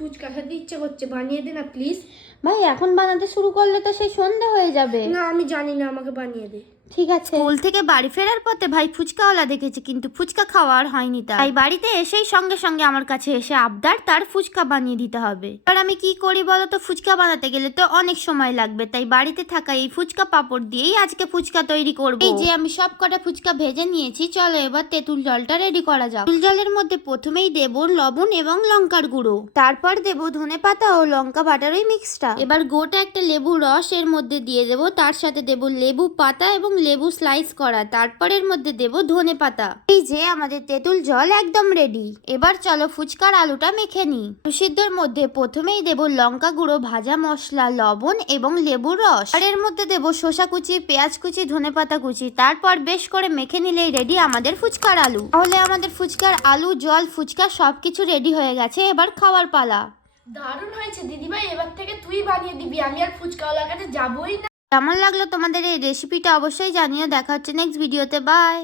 ফুচকা খেতে ইচ্ছে করছে, বানিয়ে দে না প্লিজ। ভাই এখন বানাতে শুরু করলে তো সেই সন্ধে হয়ে যাবে। না আমি জানি না, আমাকে বানিয়ে দে। ঠিক আছে। স্কুল থেকে বাড়ি ফেরার পথে ভাই ফুচকাওয়ালা দেখেছি, কিন্তু ফুচকা খাওয়ার হয়নি। তাই বাড়িতে এসেই সঙ্গে সঙ্গে আমার কাছে এসে আবদার তার ফুচকা বানিয়ে দিতে হবে। আর আমি কি করি বলতো, ফুচকা বানাতে গেলে তো অনেক সময় লাগবে, তাই বাড়িতে থাকা এই ফুচকা পাপড় দিয়েই আজকে ফুচকা তৈরি করব। এই যে আমি সব কটা ফুচকা ভেজে নিয়েছি, চলো এবার তেঁতুল জলটা রেডি করা যাক। তেঁতুল জলের মধ্যে প্রথমেই দেব লবণ এবং লঙ্কার গুঁড়ো, তারপর দেব ধনেপাতা ও লঙ্কা বাটার ওই মিক্সটা। এবার গোটা একটা লেবু রস এর মধ্যে দিয়ে দেব, তার সাথে দেব লেবু পাতা এবং লেবু স্লাইস করা, তারপর এর মধ্যে দেব ধনেপাতা। এই যে আমাদের তেঁতুল জল একদম রেডি। এবার চলো ফুচকার আলুটা মেখে নিই। সিদ্ধর মধ্যে প্রথমেই দেব লঙ্কা গুঁড়ো, ভাজা মশলা, লবণ এবং লেবুর রস, আর এর মধ্যে দেব শসা কুচি, পেঁয়াজ কুচি, ধনেপাতা কুচি। তারপর বেশ করে মেখে নিলেই রেডি আমাদের ফুচকার আলু। তাহলে আমাদের ফুচকার আলু, জল, ফুচকা সবকিছু রেডি হয়ে গেছে, এবার খাওয়ার পালা। দারুণ হয়েছে দিদিভাই, এবার থেকে তুই বানিয়ে দিবি, আমি আর ফুচকাওয়ালার কাছে যাবোই না। কেমন লাগলো তোমাদের এই রেসিপিটা অবশ্যই জানিও। দেখা হচ্ছে নেক্সট ভিডিওতে। বাই।